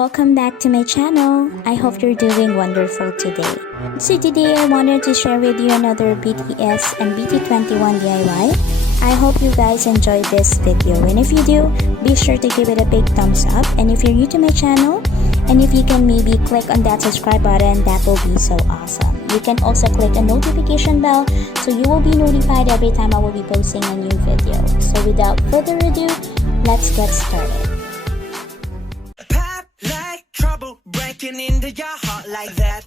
Welcome back to my channel. I hope you're doing wonderful today. So today I wanted to share with you another BTS and BT21 DIY. I hope you guys enjoyed this video, and if you do, be sure to give it a big thumbs up. And if you're new to my channel, and if you can maybe click on that subscribe button, that will be so awesome. You can also click a notification bell so you will be notified every time I will be posting a new video. So without further ado, let's get started. Pop like trouble breaking into your heart like that.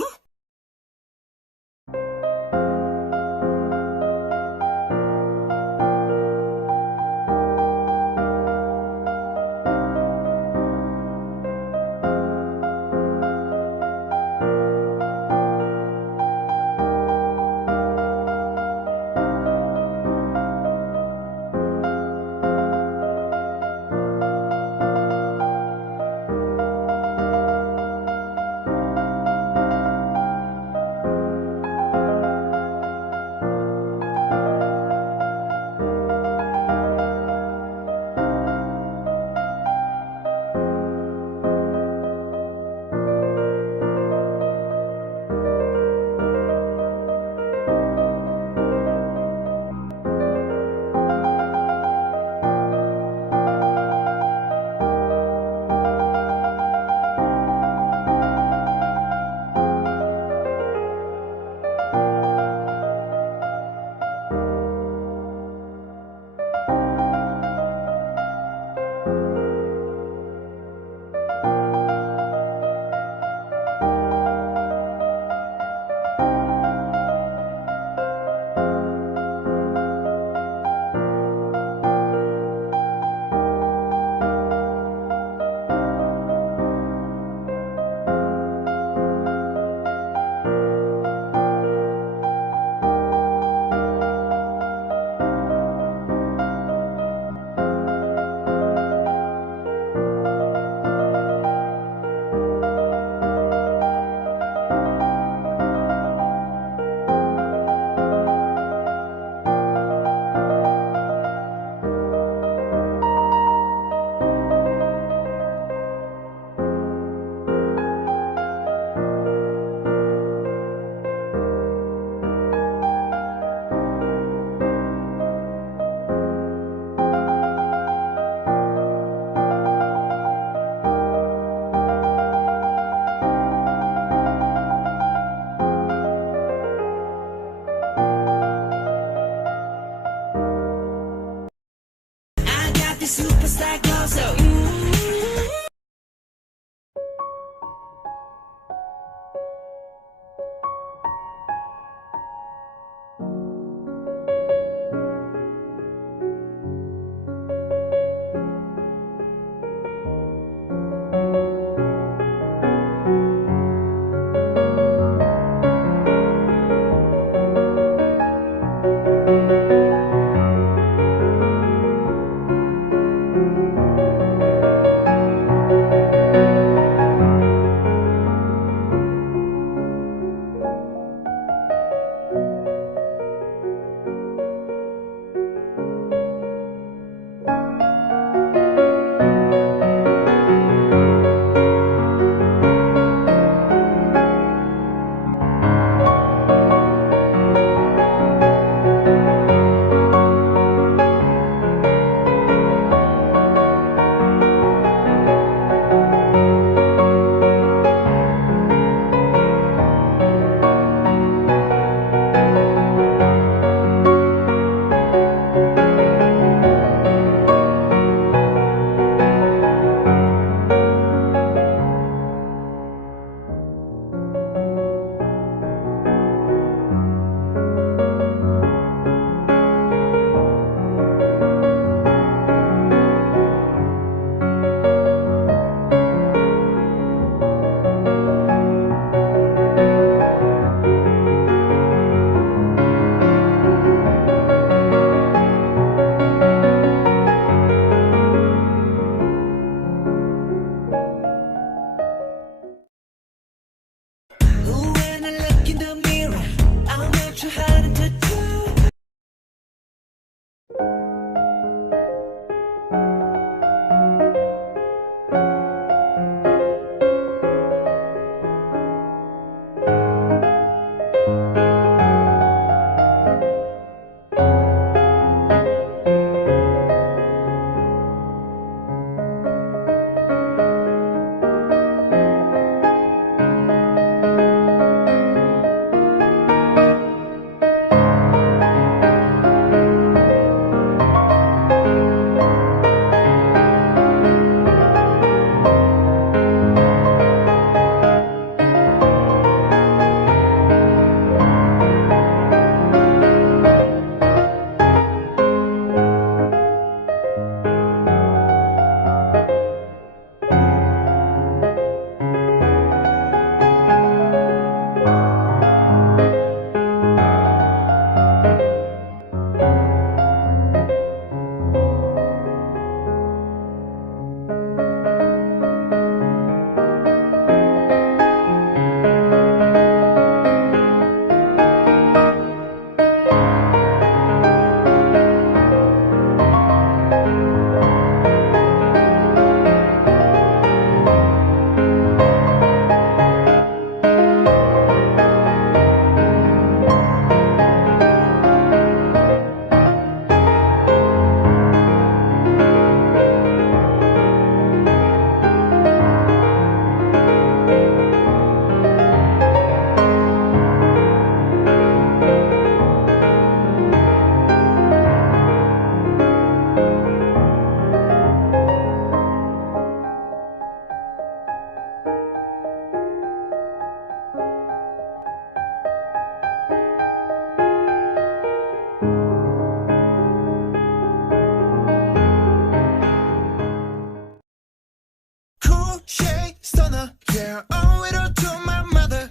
I owe it all to my mother.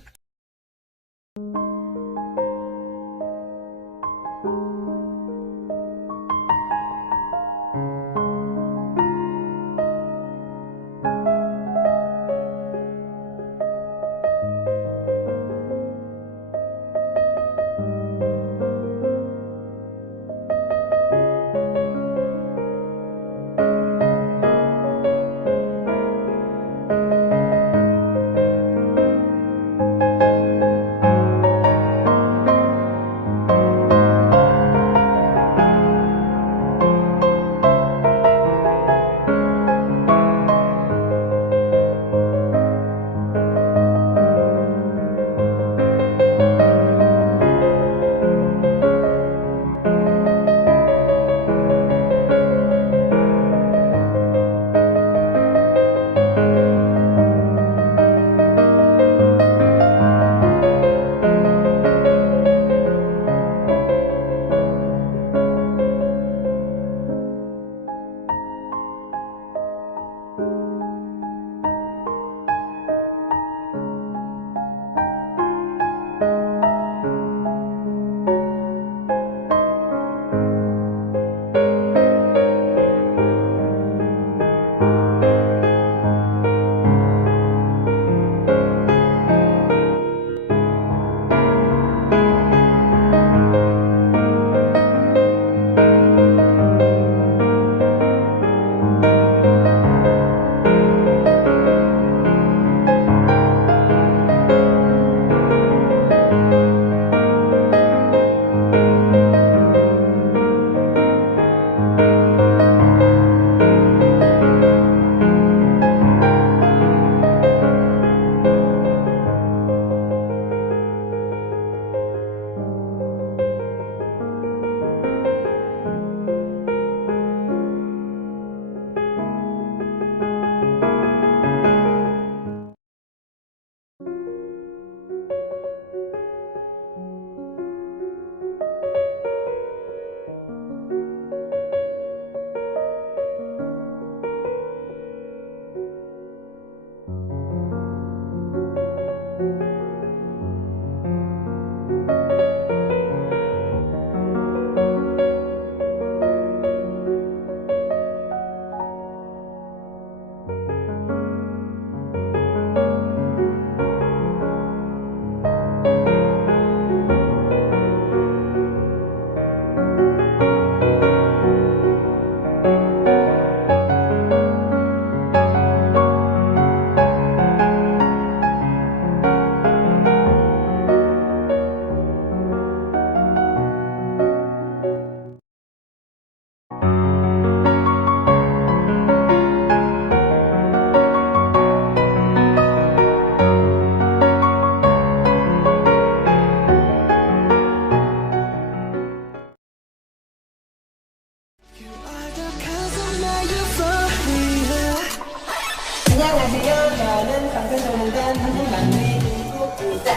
안녕하세요. 저는 방탄소년단 한지만의 중국입니다.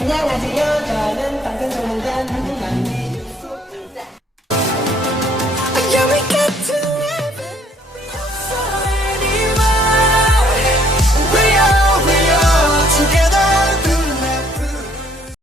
안녕하세요. 저는 방탄소년단 한지